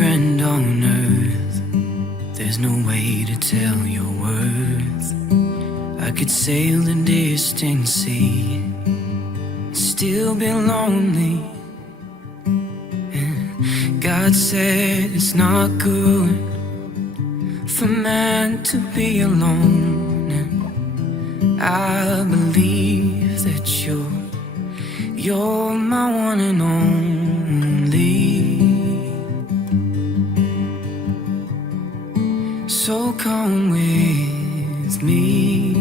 friend on earth. There's no way to tell your worth. I could sail the distant sea, still be lonely. And God said it's not good for man to be alone. And I believe that you're my one and only. So come with me.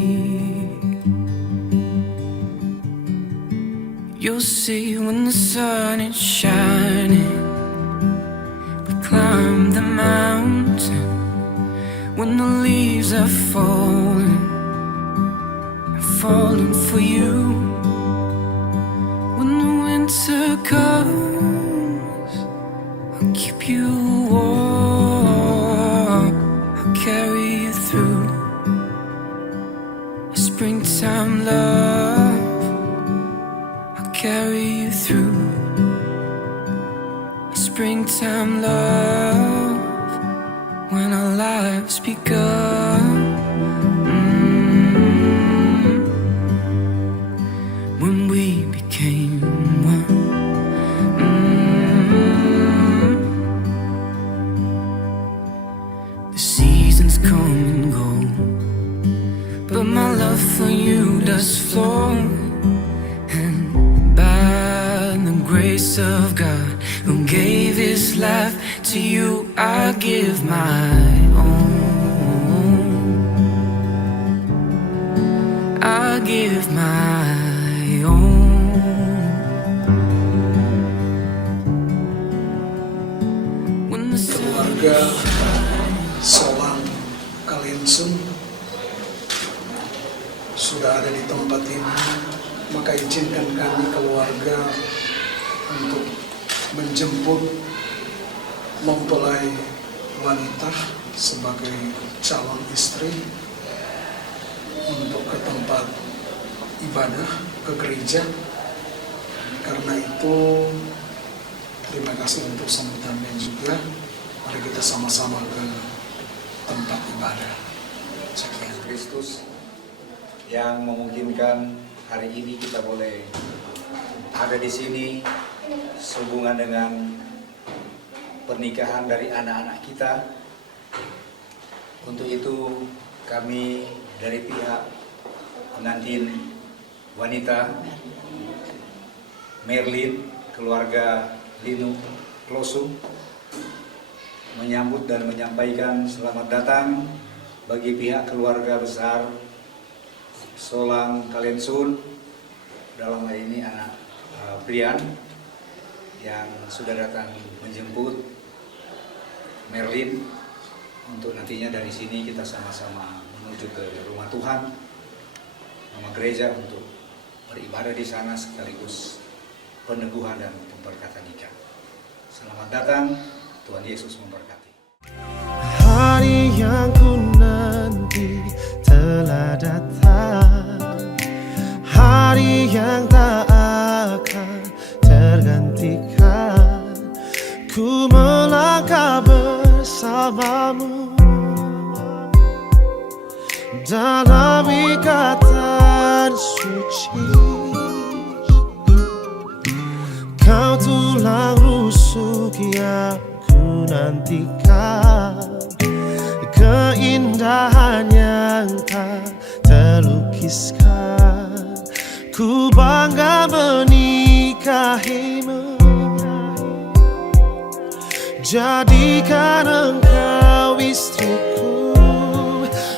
You'll see when the sun is shining, we climb the mountain. When the leaves are falling, I'm falling for you. When the winter comes, I'll keep you warm. I'll carry you through a springtime love. I'll carry you through a springtime love. When our lives begun, when we became one. The seasons come and go, but my love for you does flow. And by the grace of God, who gave his life to you, I give my own. I give my own. When the Keluarga Solang Kalensun sudah ada di tempat ini, maka izinkan kami keluarga untuk menjemput mempelai wanita sebagai calon istri untuk ke tempat ibadah, ke gereja. Karena itu terima kasih untuk sambutannya juga. Mari kita sama-sama ke tempat ibadah. Sekian. Kristus yang memungkinkan hari ini kita boleh ada di sini sehubungan dengan pernikahan dari anak-anak kita. Untuk itu kami dari pihak pengantin wanita Merlin, keluarga Linu Klosum, menyambut dan menyampaikan selamat datang bagi pihak keluarga besar Solang Kalensun, dalam hal ini anak Brian yang sudah datang menjemput Merlin untuk nantinya dari sini kita sama-sama menuju ke rumah Tuhan, rumah gereja untuk beribadah di sana sekaligus peneguhan dan pemberkatan nikah. Selamat datang, Tuhan Yesus memberkati. Hari yang ku nanti telah datang, hari yang tak akan tergantikan. Ku melangkah bersamamu dalam ikatan suci. Kau tulang rusuk yang ku nantikan, keindahan yang tak terlukiskan. Ku bangga menikahimu, jadikan engkau istriku.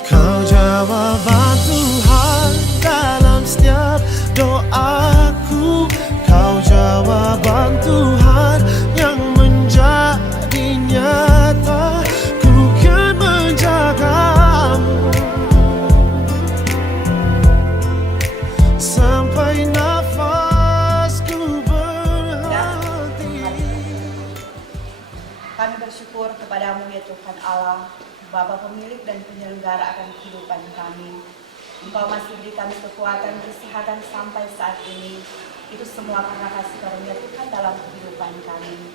Kau jawaban Tuhan dalam setiap doaku. Kau jawaban Tuhan yang menjadi nyata. Ku kan menjagamu sampai nafasku berhenti. Kami bersyukur kepadamu ya Tuhan Allah, Bapa pemilik dan penyelenggara akan kehidupan kami. Engkau masih beri kami kekuatan, kesehatan sampai saat ini. Itu semua karena kasih karunia Tuhan dalam kehidupan kami.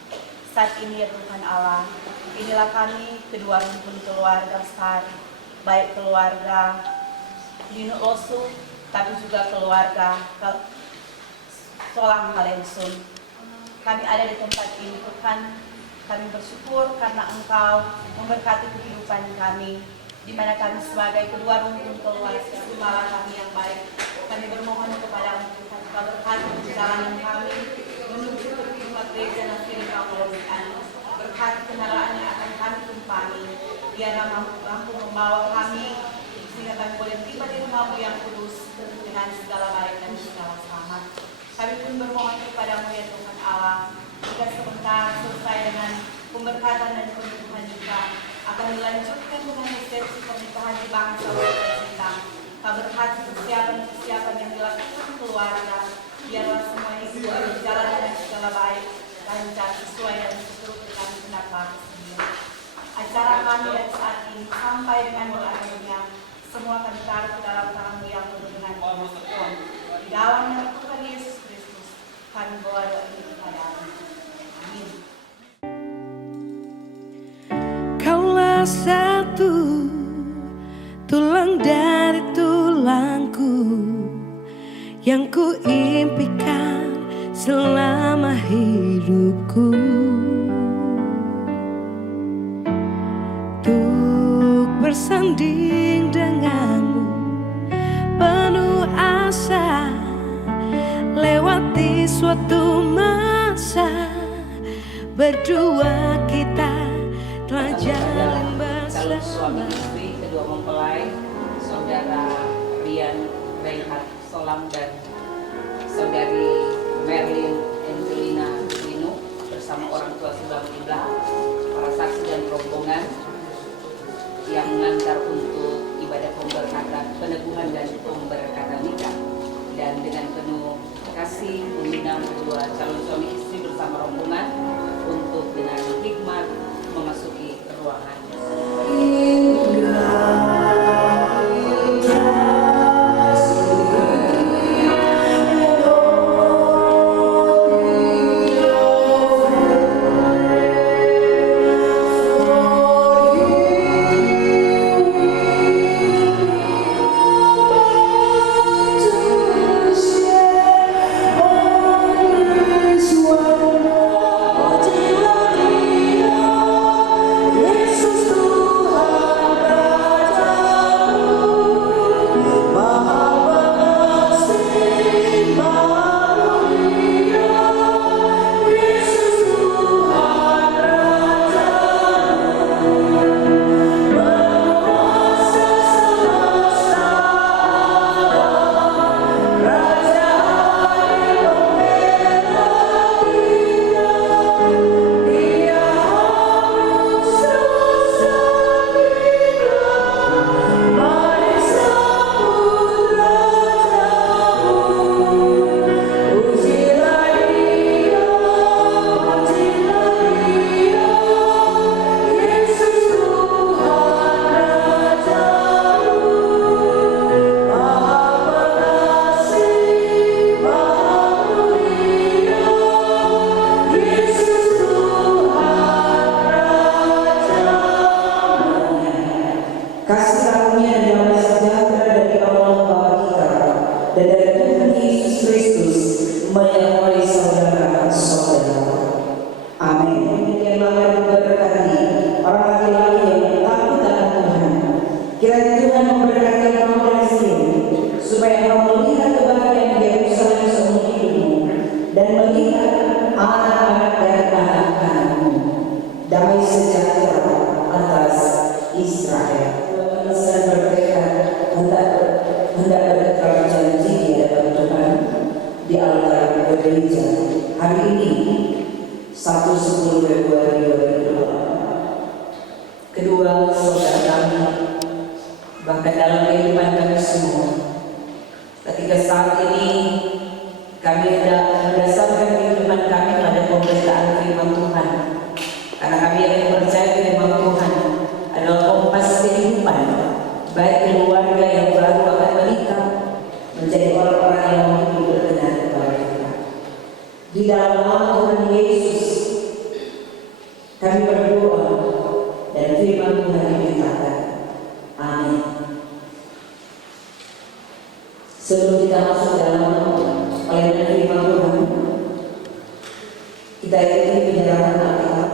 saat ini ya Tuhan Allah, inilah kami kedua rumpun keluarga besar, baik keluarga Lino Losu, tapi juga keluarga Solang Kalensun. Kami ada di tempat ini Tuhan, kami bersyukur karena Engkau memberkati kehidupan kami, di mana kami sebagai kedua rumpun keluarga, gembala kami yang baik. Kami bermohon kepada Tuhan, Engkau berkati perjalanan kami menuju ke rumah gereja Nasiri Kakolonian. Berkati kendaraan yang akan kami tumpangi, biarlah mampu membawa kami sehingga kami boleh tiba di rumah-Mu yang kudus dengan segala baik dan segala selamat. Kami pun bermohon kepadamu ya Tuhan Allah, jika sebentar selesai dengan pemberkatan dan penyembuhan juga akan dilanjutkan dengan resepsi pernikahan di bangsa kita. Kau berkati persiapan yang dilakukan keluarga, biarlah semua itu berjalan dengan segala baik, lancar, sesuai dan sesuai dengan benar bahagia. Acara kami dan saat ini sampai dengan berakhirnya, semua akan ditaruh ke dalam tangan-Mu yang penuh dengan Tuhan. Di dalam nama Tuhan Yesus Kristus, kami berdoa ini kepada-Mu. Amin. Kaulah satu tulang dari tulangku yang kuimpikan selama hidupku, untuk bersanding denganmu penuh asa, lewati suatu masa berdua kita telah jalin calon suami bersama. istri kedua mempelai, saudara Rian Reinhard Solang dan saudari Merlin Angelina Winu bersama orang tua sudah meninggal, para saksi dan rombongan yang mengantar untuk ibadah pemberkatan, peneguhan dan pemberkatan nikah, dan dengan penuh kasih mengundang kedua calon suami istri bersama rombongan untuk dengan hikmat memasuki ruangan. Amin. Sebelum kita masuk dalam pelayanan firman Tuhan, kita ikuti penyerahan Alkitab.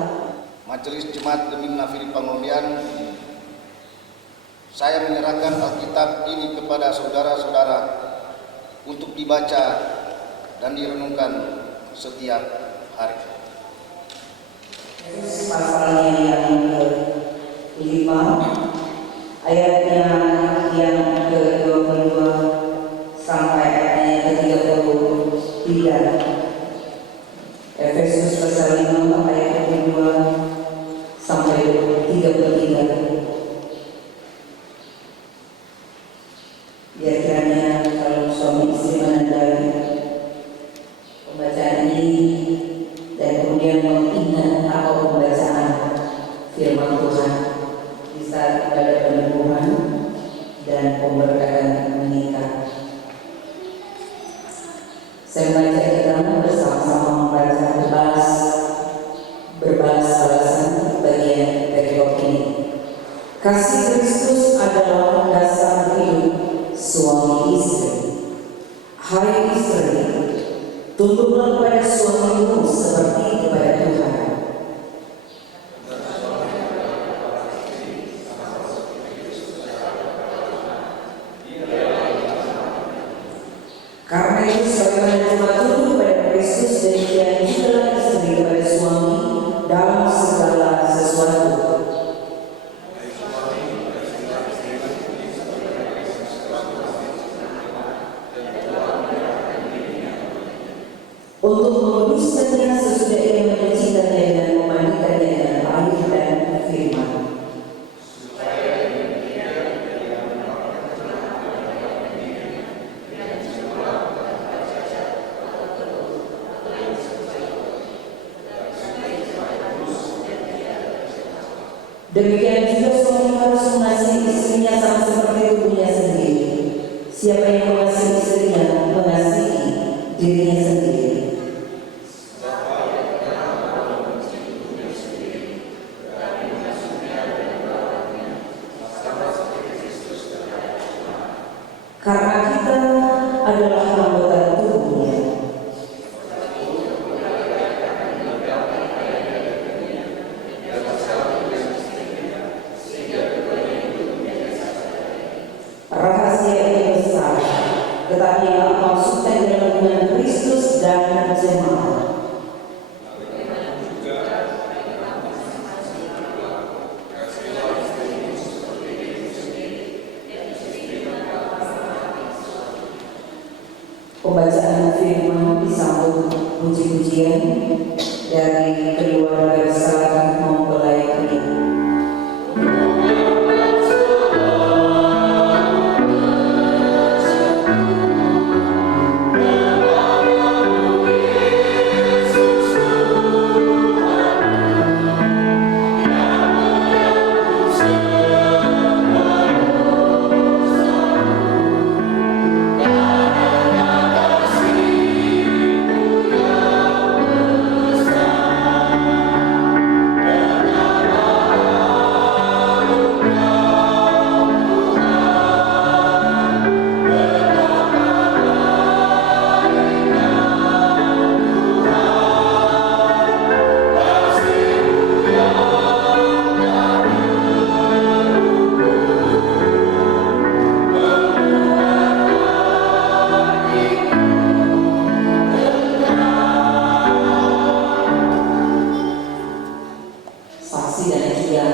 Majelis Jemaat Gemina Philip Pangodian, saya menyerahkan Alkitab ini kepada saudara-saudara untuk dibaca dan direnungkan setiap hari. Pasalnya yang ke-5, ayatnya yang ke-22 sampai ayatnya ke-33. Efesus pasal 5 ayat 22 sampai 33. Biasanya kalau suami istri menandai pembacaan ini dan kemudian mengingat apa pembacaan firman Tuhan di saat ada penemuan dan pemberkatan menikah. Saya mengajak kita bersama-sama membaca berbalas balasan bagian dari bab ini. Kasih Kristus adalah dasar hidup suami istri. Hai istri, tunduklah kepada suamimu seperti kepada Tuhan. Karena itu sebagaimana jemaat tunduk kepada Kristus, demikian juga istri kepada suami dalam segala sesuatu. Untuk menguduskannya sesudah ia menyucikannya dan memandikannya dengan air dan firman. Demikian juga suami harus mengasihi istrinya sama seperti tubuhnya sendiri. Siapa yang mengasihi istrinya mengasihi dirinya sendiri. Karena kita adalah anggota tubuhnya. Rahasia ini besar, tetapi yang maksudnya dalam hubungan Kristus dan jemaat. Pembacaan firman disambut puji-pujian dari kedua besar mempelai pria. Saksi dan juga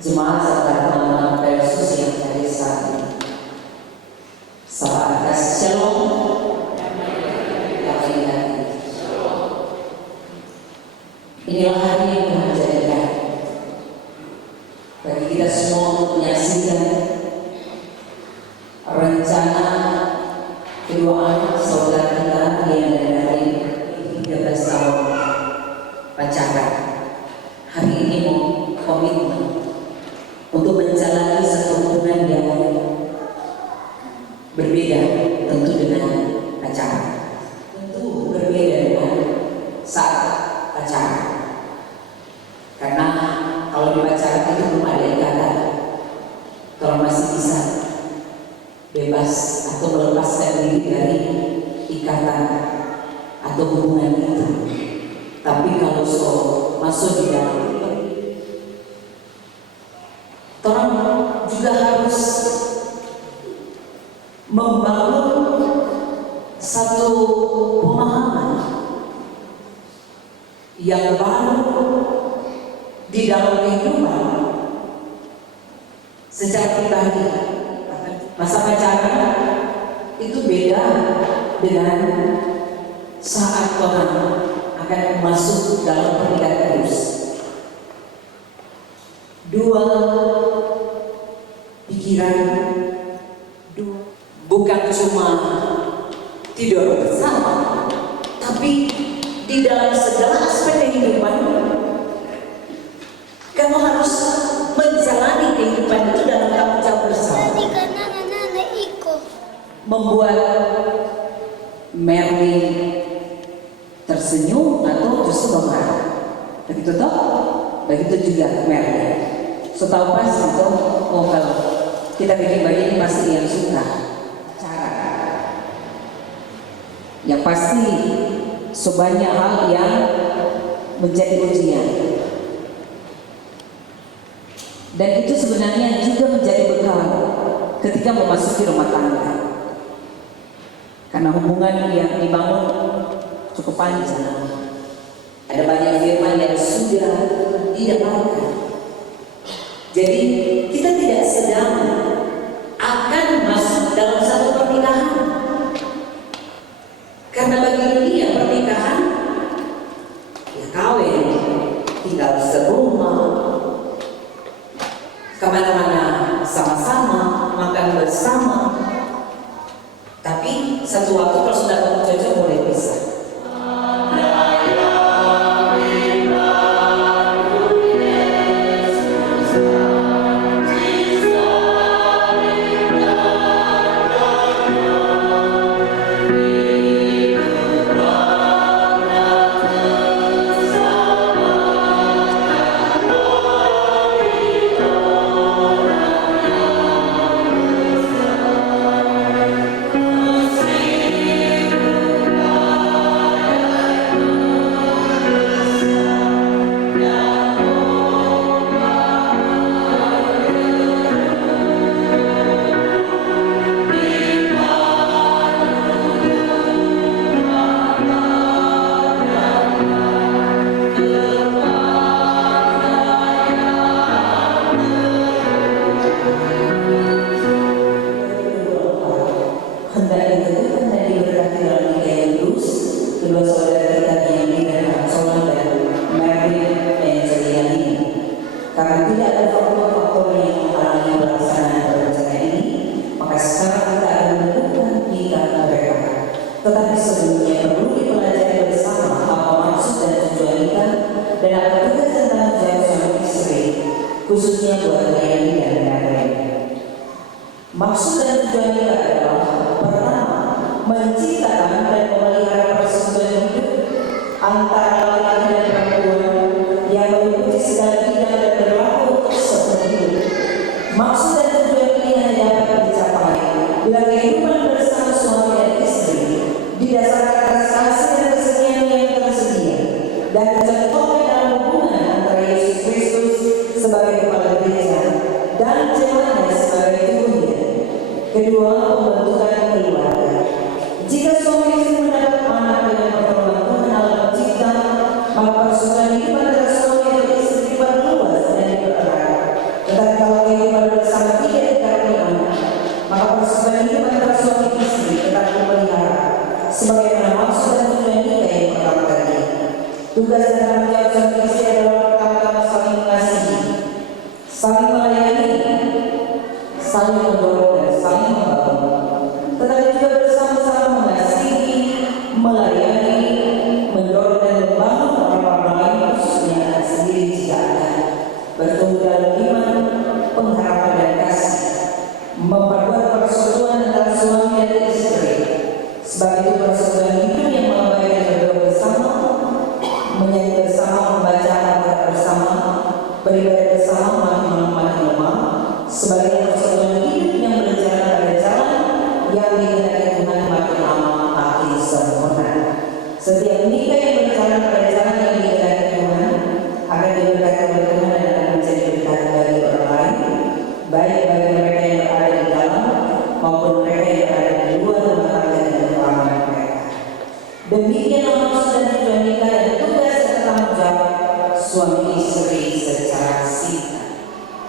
jemaat serta teman-teman Yesus yang hadir saat ini. Salam kasih shalom. Inilah hari yang Tuhan jadikan bagi kita semua untuk menyaksikan rencana kedua anak saudara kita yang dari 13 tahun pacaran. Hari ini mau komitmen untuk menjalani satu hubungan yang berbeda tentu dengan pacaran. Tentu berbeda dengan saat pacaran. Karena kalau di pacaran itu belum ada ikatan. kalau masih bisa bebas atau melepaskan diri dari ikatan atau hubungan itu. Tapi kalau masuk di dalam itu, orang juga harus membangun satu pemahaman yang baru di dalam kehidupan secara pribadi. Masa pacaran itu beda dengan saat orang akan masuk dalam pernikahan terus. Dua pikiran, bukan cuma tidur bersama, tapi di dalam segala aspek kehidupan kamu harus menjalani kehidupan itu dalam tanggung jawab bersama. Membuat Merlin tersenyum atau justru marah, begitu toh? Begitu juga Merlin. Setahu pas itu, oh kalau kita bikin begini pasti yang suka. Cara yang pasti sebanyak hal yang menjadi ujian. Dan itu sebenarnya juga menjadi bekal ketika memasuki rumah tangga. Karena hubungan yang dibangun cukup panjang. Ada banyak firman yang sudah didapatkan. Jadi kita tidak sedang akan masuk dalam satu pernikahan. Karena bagi dia pernikahan ya kawin, tinggal serumah, kemana-mana sama-sama, makan bersama. Tapi satu waktu kalau sudah cocok boleh pisah. Kedua saudara kita yang dan Solan dan Merlin Angelina ini, karena tidak ada faktor-faktor yang menghalangi pelaksanaan perencanaan ini, maka sekarang kita akan menentukan nikah mereka. Tetapi sebelumnya perlu dipelajari bersama apa maksud dan tujuan nikah dan apa tugas dan tanggung jawab suami istri, khususnya buat Leoni dan Merlin. Maksud dan tujuan nikah adalah pertama, menciptakan dan memelihara persetujuan hidup antara laki-laki dan perempuan yang meliputi segala bidang dan berlaku untuk seumur hidup. Maksud dan tujuan ini hanya dapat dicapai bila kehidupan bersama suami dan istri didasarkan atas kasih dan kesetiaan yang tersedia dan dicontohkan dalam hubungan antara Yesus Kristus sebagai kepala gereja dan jemaatnya sebagai tubuhnya. Kedua, pembentukan keluarga. Jika suami istri mendapat anak dengan pertolongan Tuhan Allah Pencipta, maka persatuan hidup antara suami dan istri diperluas dan dipererat. Tetapi kalau kehidupan bersama tidak dikaruniai anak, maka persatuan hidup antara suami istri tetap dipelihara. Sebagaimana maksud dan tujuan nikah yang pertama tadi. Tugas dan tanggung jawab suami istri adalah pertama-tama saling mengasihi, saling melayani, saling mendorong dan saling membangun. Tetapi juga bersama-sama mengasihi, melayani, mendorong dan membangun orang-orang lain, khususnya anak sendiri jika ada, bertumbuh dalam iman, pengharapan dan kasih, memperkuat persatuan antara suami dan istri. Sebab itu persatuan hidup yang mengabaikan berdoa bersama, menyanyi bersama, membaca Alkitab bersama, beribadah bersama, makin lemah, sebagai persatuan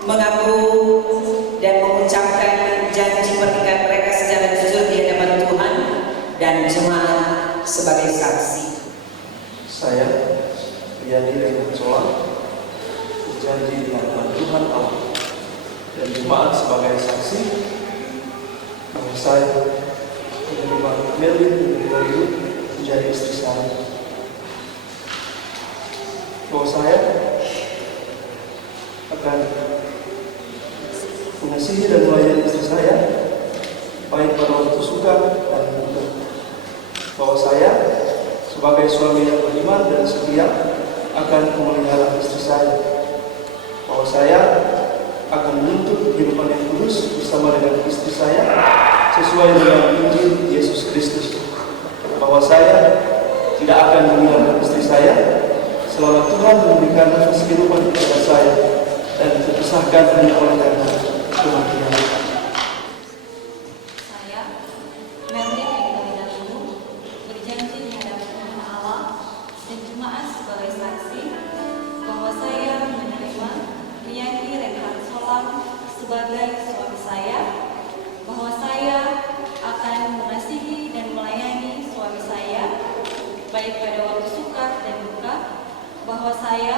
mengaku dan mengucapkan janji pernikahan mereka secara jujur di hadapan Tuhan dan jemaat sebagai saksi. Saya, Riyadi Reynard Solang, berjanji di hadapan Tuhan Allah dan jemaat sebagai saksi bahwa saya menerima Merlin Indriani menjadi istri saya, bahwa saya akan mengasihi dan melayani istri saya baik pada waktu suka dan duka, bahwa saya sebagai suami yang beriman dan setia akan memelihara istri saya, bahwa saya akan menuntut kehidupan yang kudus bersama dengan istri saya sesuai dengan Injil Yesus Kristus, bahwa saya tidak akan meninggalkan istri saya selama Tuhan memberikan nafas kehidupan kepada saya dan dipisahkan hanya oleh karena kematian. Saya, Merlin Indriani, berjanji di hadapan Tuhan Allah dan jemaat sebagai saksi bahwa saya menerima Riyadi Reynard Solang sebagai suami saya, bahwa saya akan mengasihi dan melayani suami saya baik pada waktu suka dan duka, bahwa saya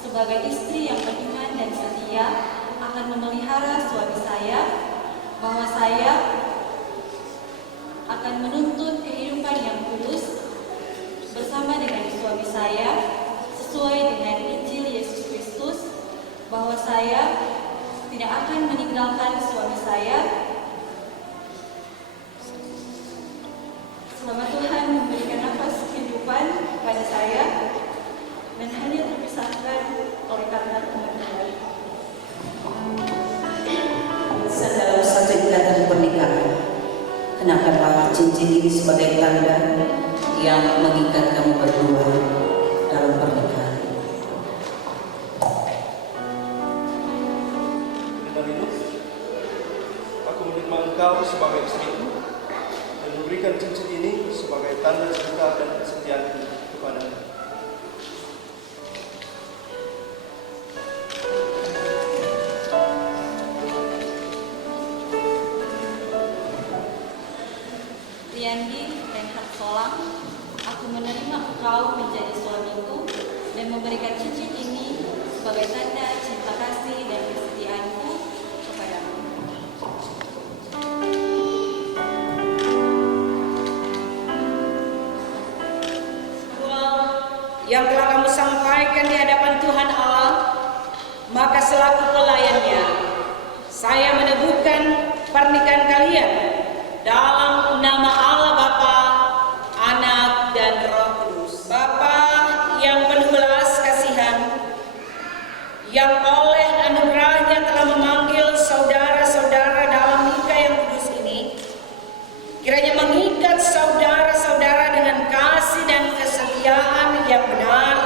sebagai istri yang beriman dan setia akan memelihara suami saya, bahwa saya akan menuntut kehidupan yang kudus bersama dengan suami saya sesuai dengan Injil Yesus Kristus, bahwa saya tidak akan meninggalkan suami saya selama Tuhan memberikan nafas kehidupan kepada saya dan hanya terpisahkan oleh karena kematian. Dalam satu ikatan pernikahan, kenakanlah cincin ini sebagai tanda yang mengikat kamu berdua dalam pernikahan. Dengan itu, aku menerima engkau sebagai istriku dan memberikan cincin ini sebagai tanda cinta dan kesetiaanku kepadamu. Riyadi Reynard Solang, aku menerima engkau menjadi suamiku dan memberikan cincin ini sebagai tanda cinta kasih dan kesetiaanku kepadamu. Yang telah kamu sampaikan di hadapan Tuhan Allah, maka selaku pelayannya, saya meneguhkan pernikahan kalian dalam nama Allah Bapa, Anak, dan Roh Kudus. Bapa yang penuh belas kasihan, yang oleh anugerahnya telah memanggil saudara-saudara dalam nikah yang kudus ini, kiranya mengikat saudara-saudara dengan kasih dan kesetiaan yang benar,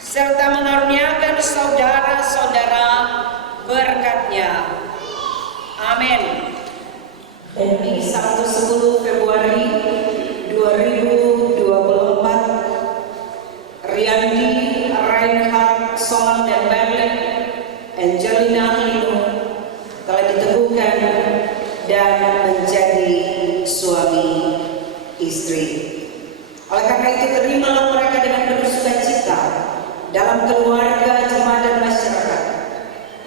serta mengaruniakan saudara-saudara berkat-Nya. Amin. Dan di Sabtu 10 Februari 2024, Riyadi Reynard Solang dan Merlin Angelina Lino telah diteguhkan dan menjadi suami istri. Oleh karena itu, terimalah mereka dengan penuh sukacita dalam keluarga, jemaat, dan masyarakat.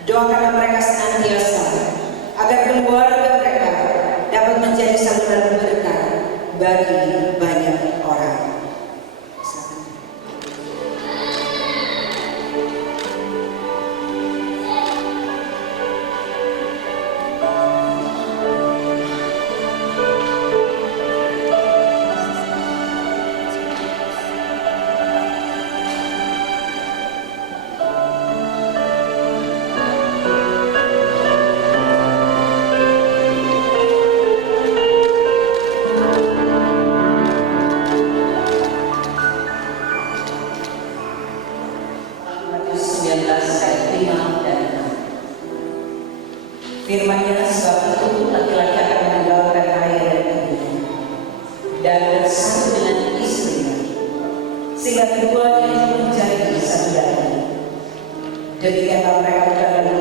Doakanlah mereka senantiasa agar keluarga mereka dapat menjadi saluran berkah bagi banyak orang. Firman-Nya, sebab itu laki-laki akan meninggalkan ayah dan ibunya dan bersatu dengan istrinya, sehingga keduanya menjadi satu daging. Demikianlah mereka bukan lagi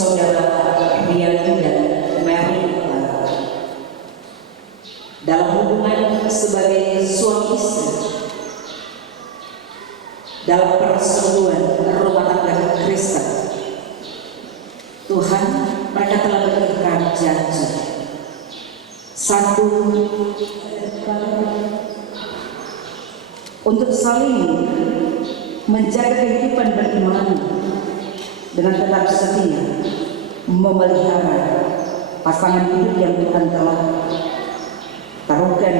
saudara Rian dan Mary dalam hubungan sebagai suami istri, dalam persatuan rumah tangga Kristen. Tuhan, mereka telah berikan janji. Satu, untuk saling menjaga kehidupan beriman dengan tetap setia, memelihara pasangan hidup yang Tuhan telah taruhkan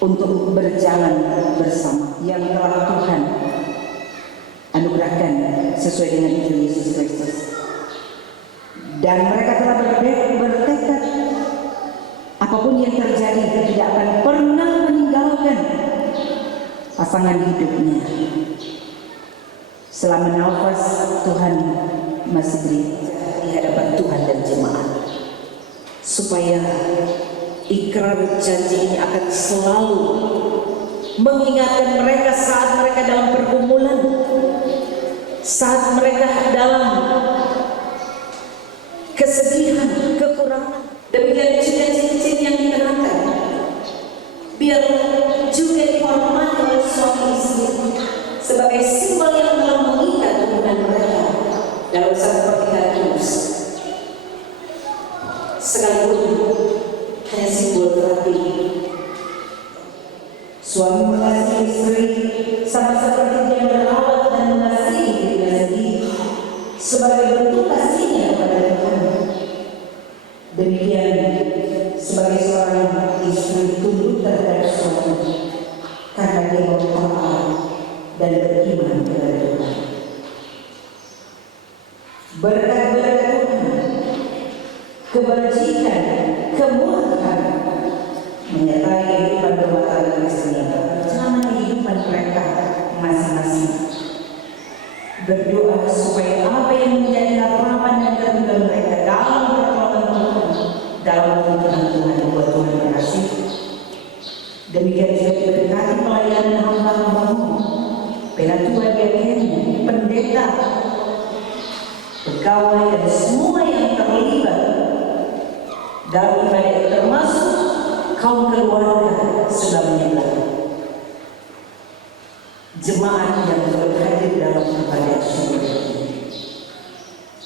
untuk berjalan bersama, yang telah Tuhan anugerahkan sesuai dengan Injil Yesus Kristus. Dan mereka telah bertekad apapun yang terjadi tidak akan pernah meninggalkan pasangan hidupnya. Selama nafas Tuhan masih beri di hadapan Tuhan dan jemaat, supaya ikrar janji ini akan selalu mengingatkan mereka saat mereka dalam pergumulan, saat mereka dalam kesedihan, kekurangan. Demikian juga cincin yang dikenakan, biar juga dihormati oleh suami istri sebagai simbol yang telah mengikat hubungan mereka dalam satu pernikahan kudus. Sekalipun hanya simbol terapi, suami mengasihi istri sama seperti dia merawat dan mengasihi dirinya sendiri sebagai bentuk kasihnya kepada Tuhan. Demikian sebagai seorang istri tunduk terhadap suami karena dia mau taat dan beriman kepada Tuhan. Berkat-berkat Tuhan, kebajikan, kemurahan menyertai kehidupan rumah tangga Kristen yang berjalan kehidupan mereka masing-masing. Berdoa supaya apa yang menjadi harapan dan kehendak mereka dalam pertolongan Tuhan, dalam tuntunan Tuhan buat Tuhan berhasil. Demikian juga diberkati pelayanan hamba-Hamba-Mu, Penatua Diaken, pendeta, pegawai dan semua yang terlibat dalam ibadah, termasuk kaum keluarga sudah menyembah. Jemaat yang berhadir dalam ibadah syukur ini,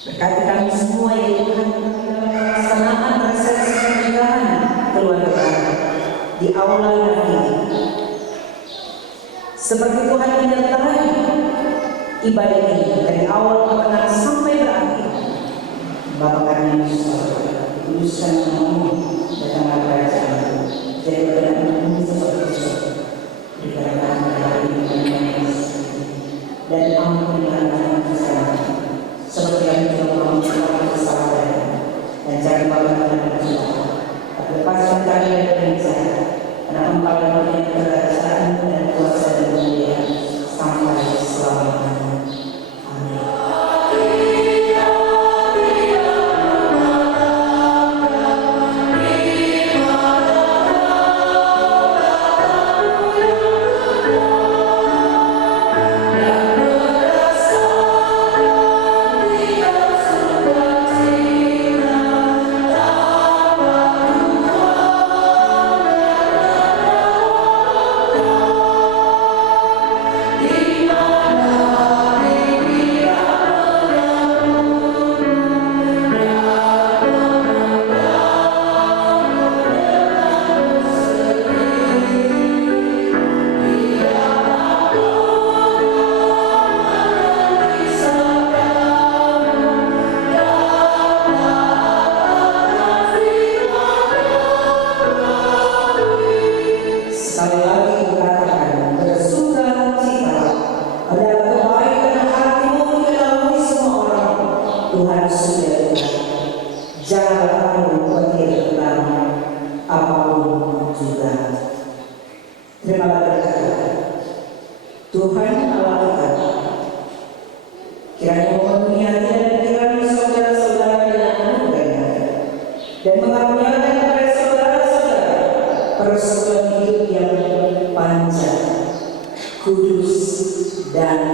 berkati kami semua ya Tuhan dalam pelaksanaan resepsi pernikahan keluarga di aula ini, seperti Tuhan menyertai ibadah ini dari awal pertengahan sampai berakhir. Bapa kami yang surga, dikuduskan namamu, datanglah kerajaan-Mu, jadi berkenan bumi seperti surga. Berikanlah kami hari ini kami dan ampunilah kami kesalahan, seperti kami juga mengampuni kesalahan, dan jangan bawa kami ke dalam tapi lepaskan kami dari penjara, karena Engkau yang mempunyai kerajaan dan kuasa dan kemuliaan sampai selama-lamanya. Amin. Tuhan Allah kita, kiranya memenuhi hati dan pikiran saudara-saudara dengan anugerahnya dan mengaruniakan kepada saudara-saudara persekutuan hidup yang panjang, kudus dan